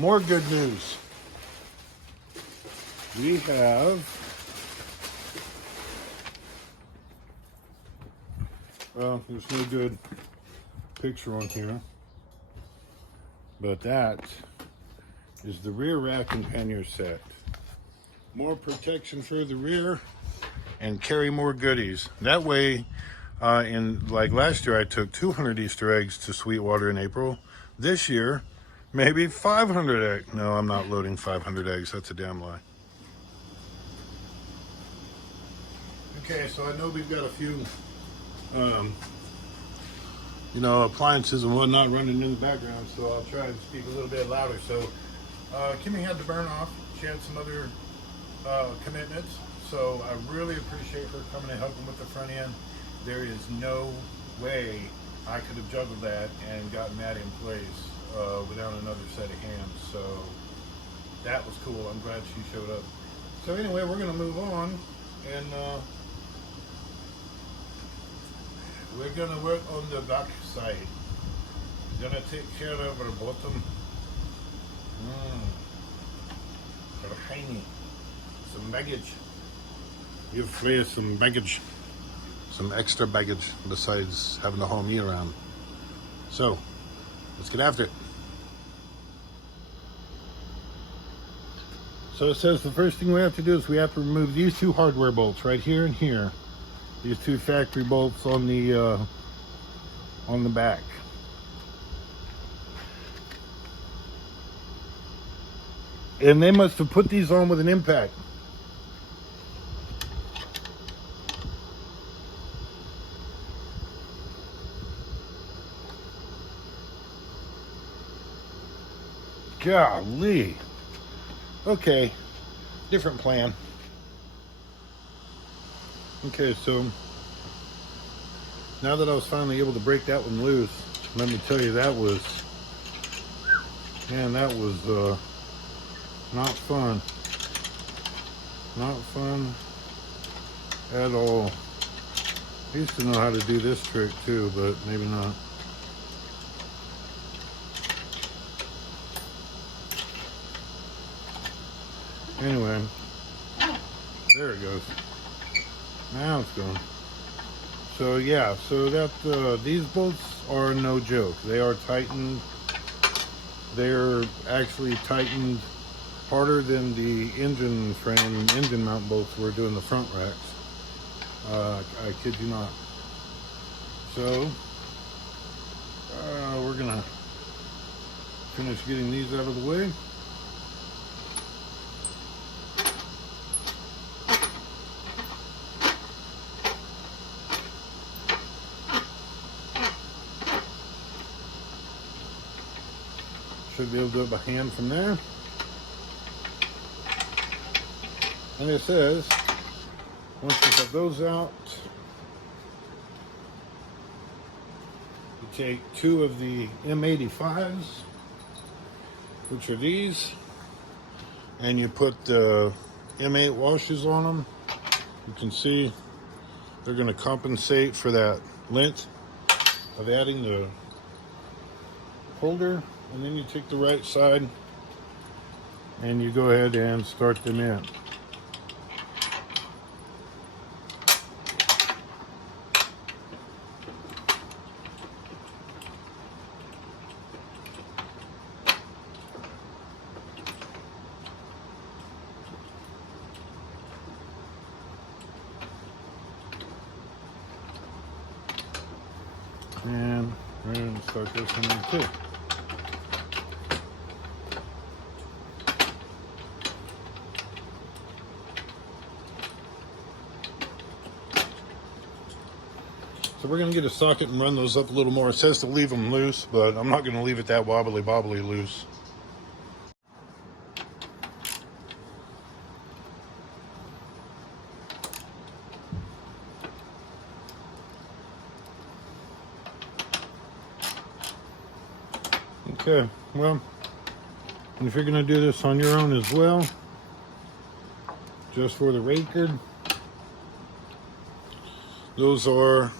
more good news. We have well, there's no good picture on here, but that is the rear rack and pannier set. More protection for the rear and carry more goodies. That way, in like last year, I took 200 Easter eggs to Sweetwater in April. This year, maybe 500 eggs. No, I'm not loading 500 eggs. That's a damn lie. Okay, so I know we've got a few, appliances and whatnot running in the background, so I'll try to speak a little bit louder. So, Kimmy had to burn off. She had some other commitments, so I really appreciate her coming and helping with the front end. There is no way I could have juggled that and gotten that in place without another set of hands. So that was cool. I'm glad she showed up. So anyway, we're going to move on, and we're going to work on the back side. Going to take care of our bottom. Tiny. Some baggage. Give Freya some baggage. Some extra baggage besides having to haul me around. So, let's get after it. So it says the first thing we have to do is we have to remove these two hardware bolts right here and here. These two factory bolts on the back. And they must have put these on with an impact. Golly. Okay, different plan. Okay, so now that I was finally able to break that one loose, let me tell you, that was, man, that was not fun. Not fun at all. I used to know how to do this trick too, but maybe not. Anyway, there it goes. Now it's gone. So yeah, so that these bolts are no joke. They are tightened. They're actually tightened harder than the engine frame, engine mount bolts were doing the front racks. I kid you not. So we're gonna finish getting these out of the way. Should be able to do it by hand from there. And it says, once you have those out, you take two of the M85s, which are these, and you put the M8 washes on them. You can see they're going to compensate for that length of adding the holder. And then you take the right side and you go ahead and start them in. And we're going to start this one in too. So we're going to get a socket and run those up a little more. It says to leave them loose, but I'm not going to leave it that wobbly loose. Okay, well, and if you're going to do this on your own as well, just for the record, those are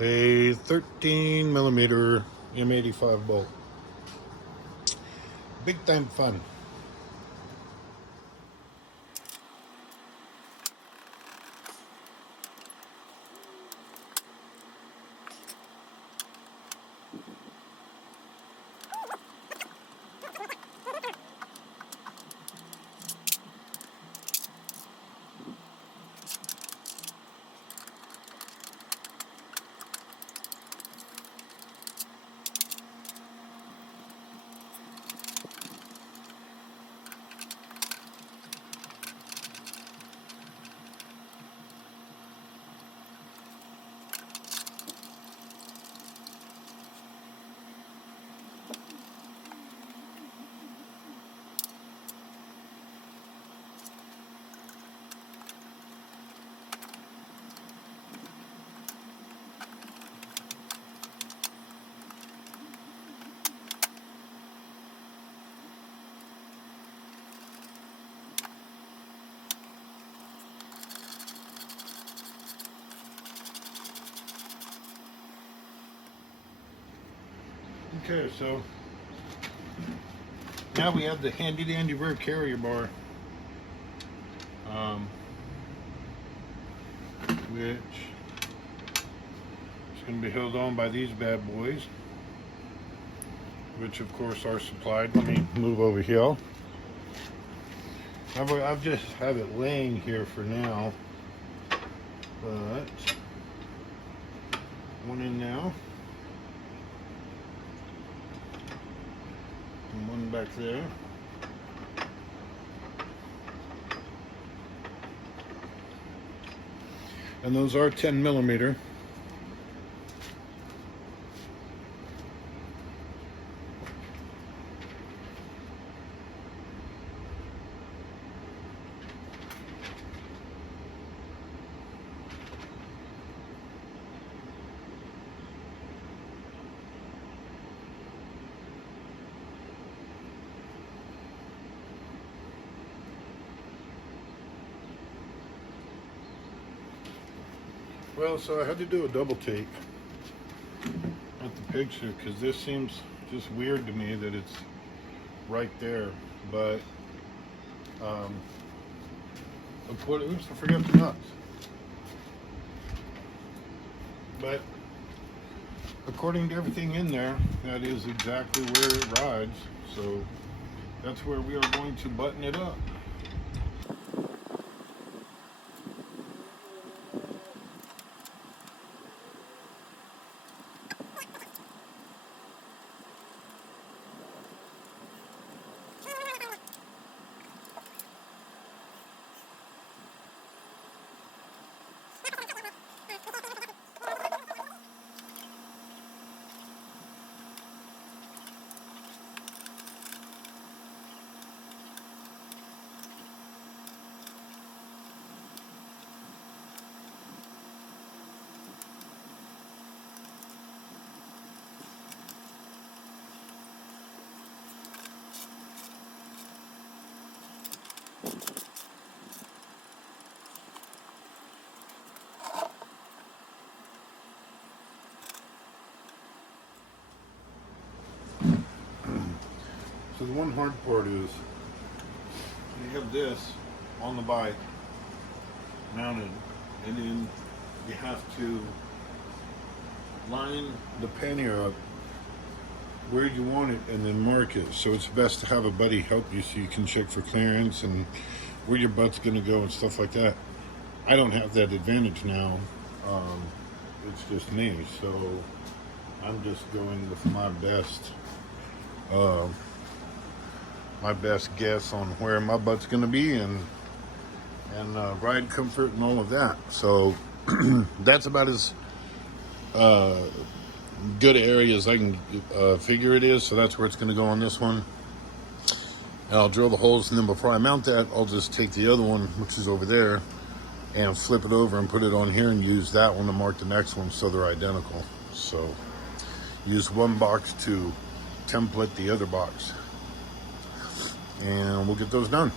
a 13 millimeter M85 bolt. Big time fun. Okay, so now we have the handy dandy rear carrier bar, which is going to be held on by these bad boys, which of course are supplied. Let me move over here. I've just have it laying here for now, but one in now. And one back there. And those are 10 millimeter. Well, so I had to do a double take at the picture because this seems just weird to me that it's right there. But oops, I forgot the nuts. But according to everything in there, that is exactly where it rides. So that's where we are going to button it up. So the one hard part is you have this on the bike mounted, and then you have to line the pannier up where you want it and then mark it. So it's best to have a buddy help you so you can check for clearance and where your butt's going to go and stuff like that. I don't have that advantage now. It's just me, so I'm just going with my best guess on where my butt's going to be and ride comfort and all of that. So that's about as good an area as I can figure it is. So that's where it's going to go on this one. And I'll drill the holes, and then before I mount that, I'll just take the other one, which is over there, and flip it over and put it on here and use that one to mark the next one so they're identical. So use one box to template the other box. And we'll get those done.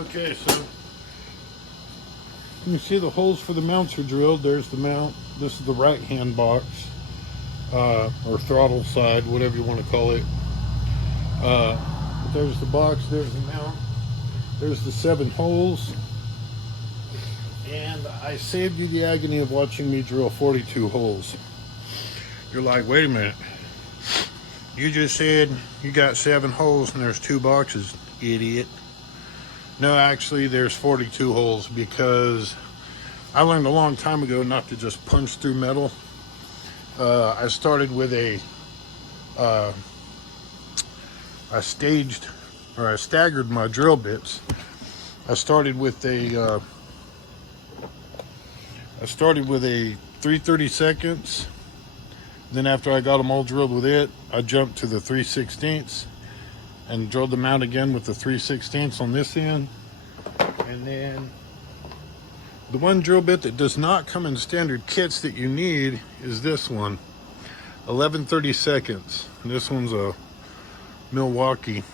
Okay, so you see the holes for the mounts are drilled. There's the mount. This is the right hand box, or throttle side, whatever you want to call it. There's the box, there's the mount, there's the 7 holes. And I saved you the agony of watching me drill 42 holes. You're like, wait a minute. You just said you got 7 holes and there's 2 boxes, idiot. No, actually there's 42 holes, because I learned a long time ago not to just punch through metal. I started with I staggered my drill bits. I started with a 3/32. Then after I got them all drilled with it, I jumped to the 3/16 and drilled them out again with the 3/16 on this end. And then the one drill bit that does not come in standard kits that you need is this one, 11/32. And this one's a Milwaukee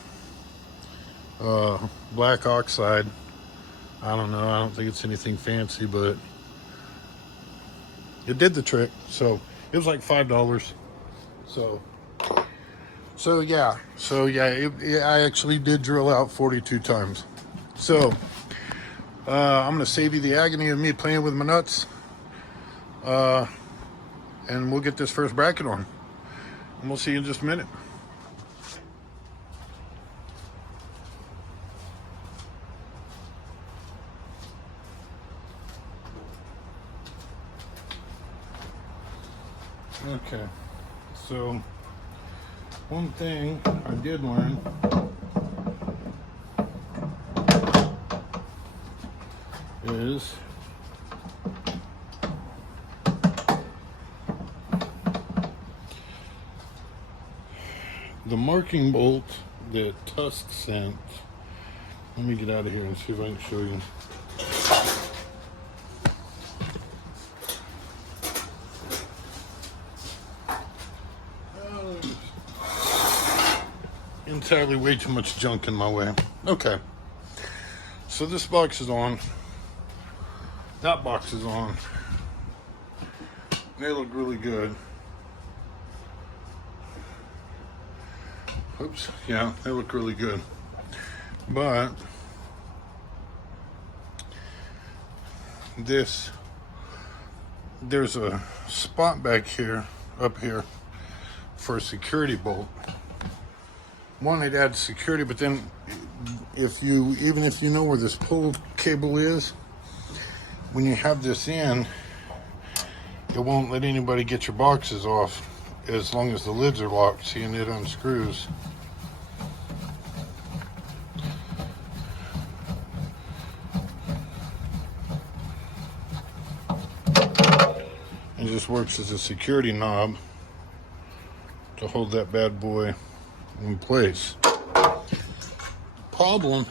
black oxide. I don't know, I don't think it's anything fancy, but it did the trick. So it was like $5. So yeah, I actually did drill out 42 times. So I'm gonna save you the agony of me playing with my nuts, and we'll get this first bracket on, and we'll see you in just a minute. Okay, so one thing I did learn is the marking bolt that Tusk sent. Let me get out of here and see if I can show you. Entirely way too much junk in my way. Okay, so this box is on, that box is on. They look really good. Oops, yeah, they look really good. But there's a spot back here, up here, for a security bolt. One, it adds security, but then even if you know where this pull cable is, when you have this in, it won't let anybody get your boxes off as long as the lids are locked. See, and it unscrews. It just works as a security knob to hold that bad boy in place. Problem,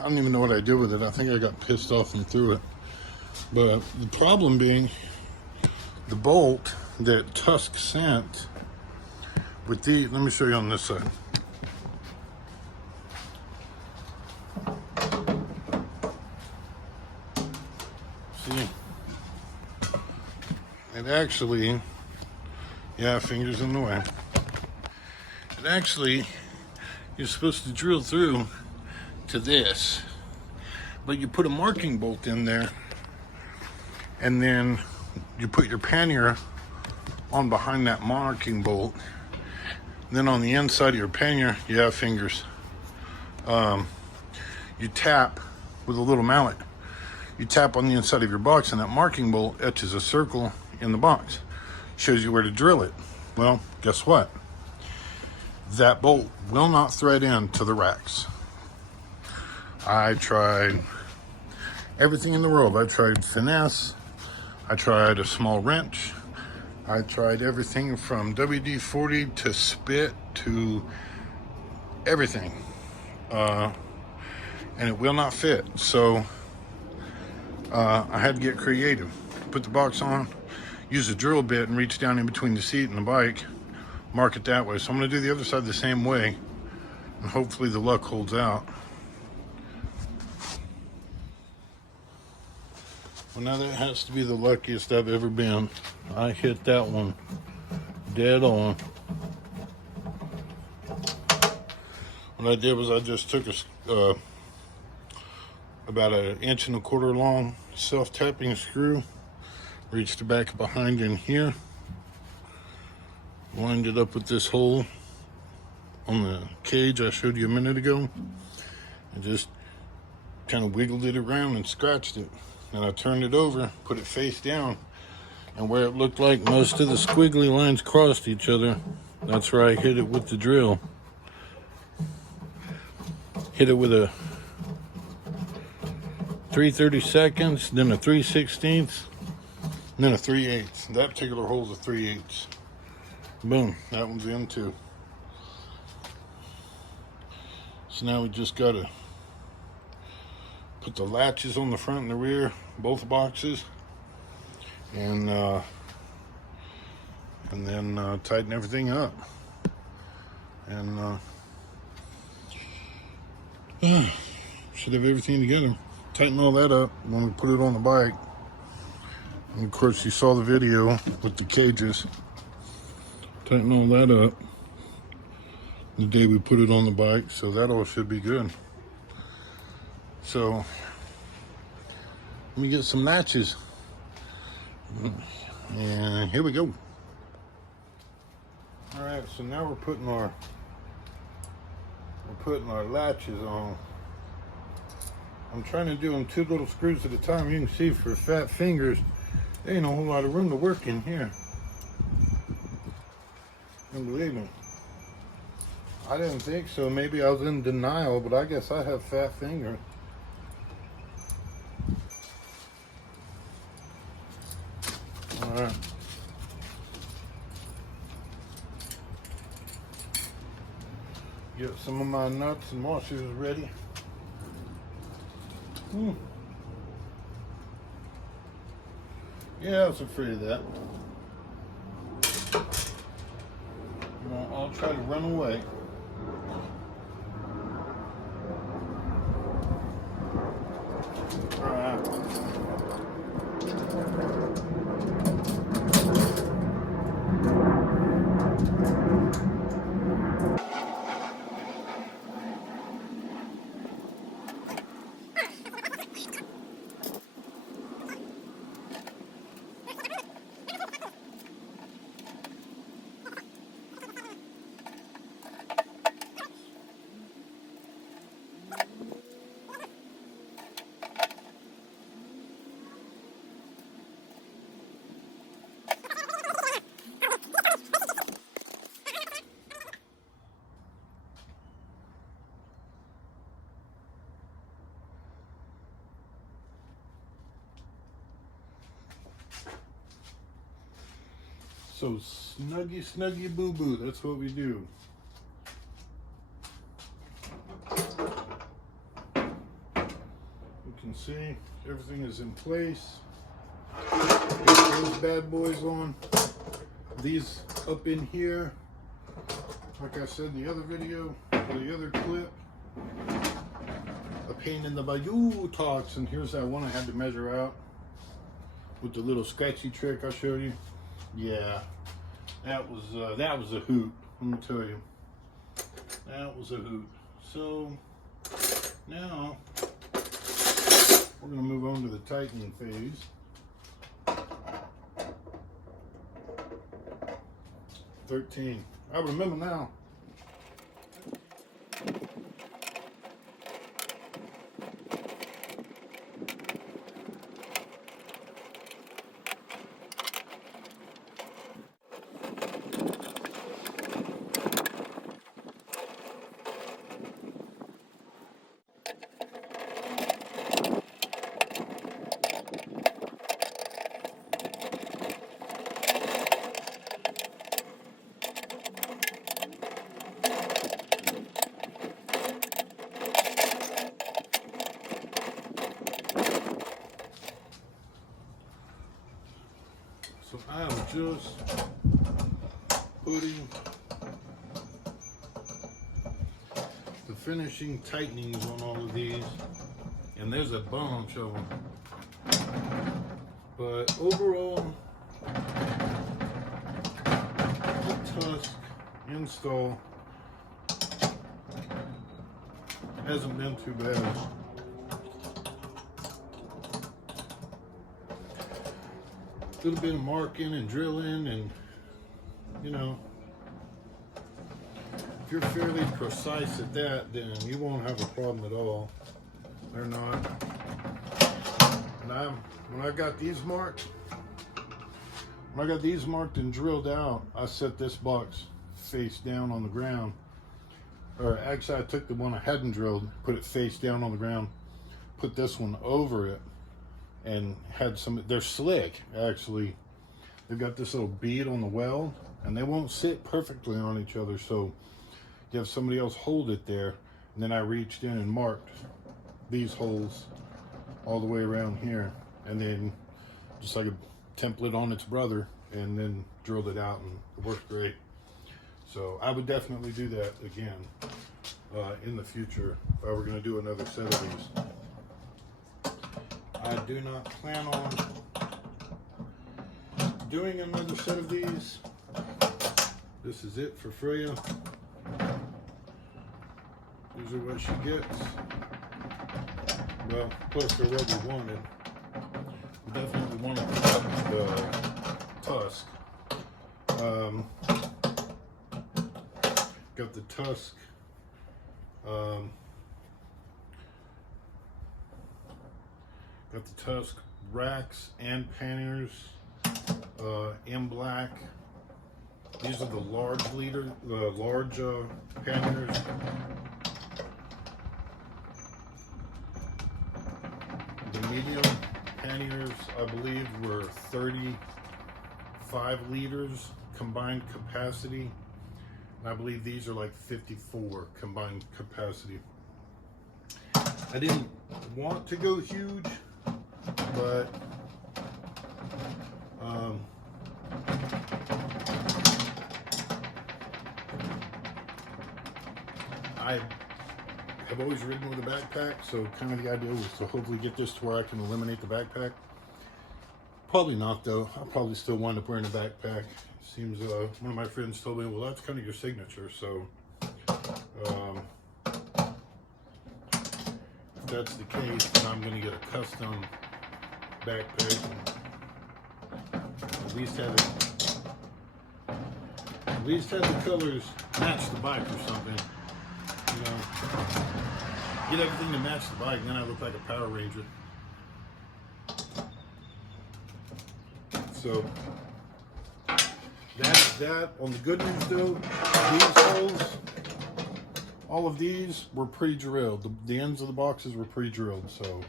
I don't even know what I did with it. I think I got pissed off and threw it. But the problem being, the bolt that Tusk sent with the, let me show you on this side. See, it actually, yeah, fingers in the way. It actually, you're supposed to drill through to this, but you put a marking bolt in there, and then you put your pannier on behind that marking bolt. And then on the inside of your pannier, you have fingers. You tap with a little mallet. You tap on the inside of your box, and that marking bolt etches a circle in the box. Shows you where to drill it. Well, guess what? That bolt will not thread into the racks. I tried everything in the world. I tried finesse. I tried a small wrench. I tried everything from WD-40 to spit to everything. And it will not fit. So I had to get creative. Put the box on, use a drill bit and reach down in between the seat and the bike, mark it that way. So I'm gonna do the other side the same way. And hopefully the luck holds out. Well, now that has to be the luckiest I've ever been. I hit that one dead on. What I did was I just took about 1.25 inches long self-tapping screw, reached the back behind in here, lined it up with this hole on the cage I showed you a minute ago, and just kind of wiggled it around and scratched it. And I turned it over, put it face down, and where it looked like most of the squiggly lines crossed each other, that's where I hit it with the drill. Hit it with a 3/32, then a 3/16, then a 3/8. That particular hole's a 3/8. Boom, that one's in too. So now we just gotta put the latches on the front and the rear, both boxes, and then tighten everything up. And should have everything together. Tighten all that up when we put it on the bike. And of course you saw the video with the cages. Tighten all that up the day we put it on the bike, so that all should be good. So let me get some latches, and here we go. All right, so now we're putting our latches on. I'm trying to do them 2 little screws at a time. You can see for fat fingers, there ain't a whole lot of room to work in here. And believe me, I didn't think so. Maybe I was in denial, but I guess I have fat fingers. All right. Get some of my nuts and washers ready. Yeah, I was afraid of that. I'll try to run away. All right. So snuggy, snuggy, boo boo. That's what we do. You can see everything is in place. Get those bad boys on. These up in here. Like I said in the other video, or the other clip, a pain in the bayou talks. And here's that one I had to measure out with the little scratchy trick I showed you. Yeah, that was a hoot. Let me tell you, that was a hoot. So now we're gonna move on to the tightening phase. 13. I remember now. So I am just putting finishing tightenings on all of these, and there's a bunch of them. But overall, the Tusk install hasn't been too bad. A little bit of marking and drilling, and you know, if you're fairly precise at that, then you won't have a problem at all. They're not. And when I got these marked, and drilled out, I set this box face down on the ground. Or actually, I took the one I hadn't drilled, put it face down on the ground, put this one over it, and had some. They're slick, actually. They've got this little bead on the weld, and they won't sit perfectly on each other, so you have somebody else hold it there. And then I reached in and marked these holes all the way around here, and then just like a template on its brother, and then drilled it out, and it worked great. So I would definitely do that again in the future if I were going to do another set of these. I do not plan on doing another set of these. This is it for Freya. These are what she gets. Well, plus they're what we wanted. We definitely wanted the Tusk. Got the Tusk. Got the Tusk racks and panniers in black. These are the large panniers. The medium panniers, I believe, were 35 liters combined capacity. And I believe these are like 54 combined capacity. I didn't want to go huge, but I have always ridden with a backpack, so kind of the idea was to hopefully get this to where I can eliminate the backpack. Probably not, though. I'll probably still wind up wearing a backpack. Seems one of my friends told me, well, that's kind of your signature, so if that's the case, then I'm going to get a custom backpack and at least have the colors match the bike or something. You know, get everything to match the bike, and then I look like a Power Ranger. So that is that. On the good news though, these holes, all of these were pre-drilled. The ends of the boxes were pre-drilled, so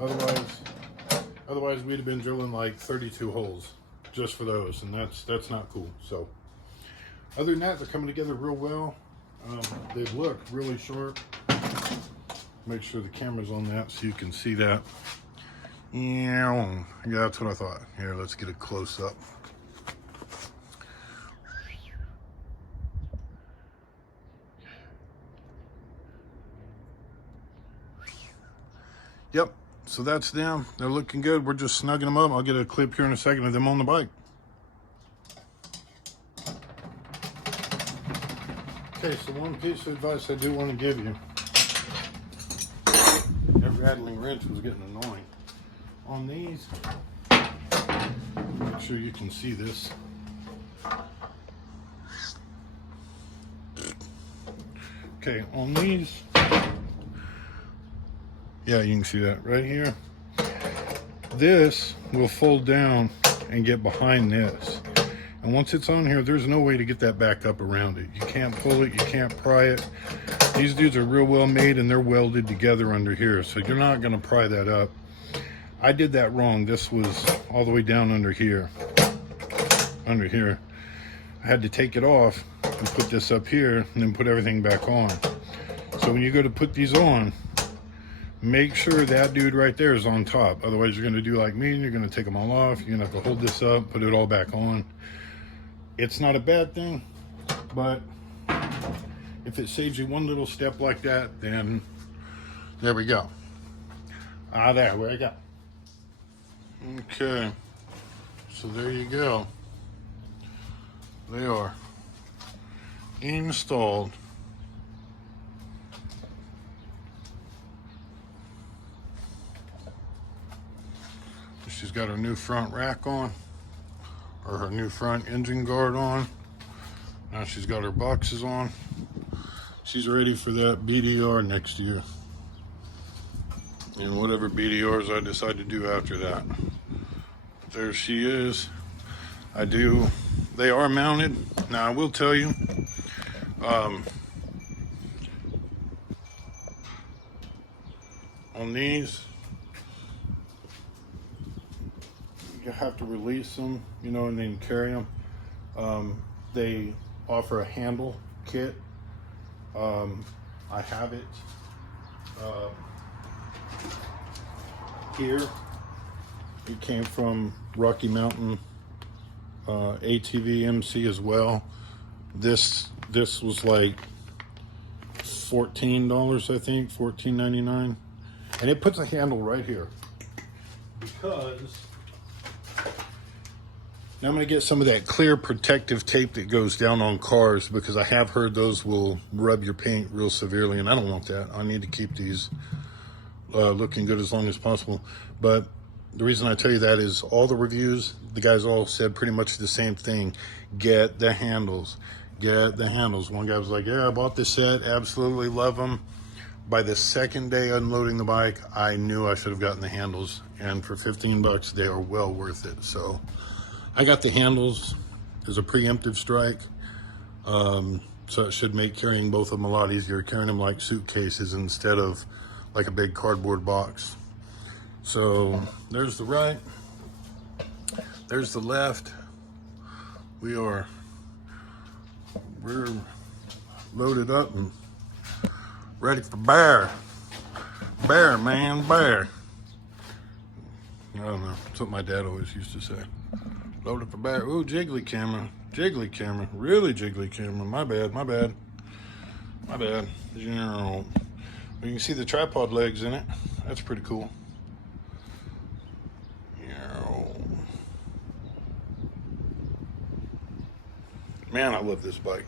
otherwise we'd have been drilling like 32 holes just for those, and that's not cool. So other than that, they're coming together real well. They look really sharp. Make sure the camera's on that so you can see that. Yeah, that's what I thought. Here, let's get a close up. Yep, so that's them. They're looking good. We're just snugging them up. I'll get a clip here in a second of them on the bike. Okay, so one piece of advice I do want to give you. That rattling wrench was getting annoying. On these, make sure you can see this. Okay, on these, yeah, you can see that right here. This will fold down and get behind this. And once it's on here, there's no way to get that back up around it. You can't pull it, you can't pry it. These dudes are real well made and they're welded together under here, so you're not gonna pry that up. I did that wrong. This was all the way down under here. Under here. I had to take it off and put this up here and then put everything back on. So when you go to put these on, make sure that dude right there is on top. Otherwise you're gonna do like me and you're gonna take them all off. You're gonna have to hold this up, put it all back on. It's not a bad thing, but if it saves you one little step like that, then there we go. There we go. Okay, so there you go. They are installed. She's got her new front rack on, or her new front engine guard on. Now she's got her boxes on. She's ready for that BDR next year. And whatever BDRs I decide to do after that. There she is. They are mounted. Now I will tell you, on these, you have to release them, you know, and then carry them. They offer a handle kit. I have it here. It came from Rocky Mountain ATV MC as well. This was like $14, I think, $14.99, and it puts a handle right here because now I'm going to get some of that clear protective tape that goes down on cars, because I have heard those will rub your paint real severely, and I don't want that. I need to keep these looking good as long as possible. But the reason I tell you that is all the reviews, the guys all said pretty much the same thing. Get the handles. Get the handles. One guy was like, yeah, I bought this set. Absolutely love them. By the second day unloading the bike, I knew I should have gotten the handles. And for 15 bucks, they are well worth it. So I got the handles as a preemptive strike. So it should make carrying both of them a lot easier. Carrying them like suitcases instead of like a big cardboard box. So there's the right, there's the left. We're loaded up and ready for bear. Bear, man, bear. I don't know, that's what my dad always used to say. Loaded for bear. Ooh, jiggly camera, really jiggly camera. My bad. You know, you can see the tripod legs in it. That's pretty cool. Man, I love this bike.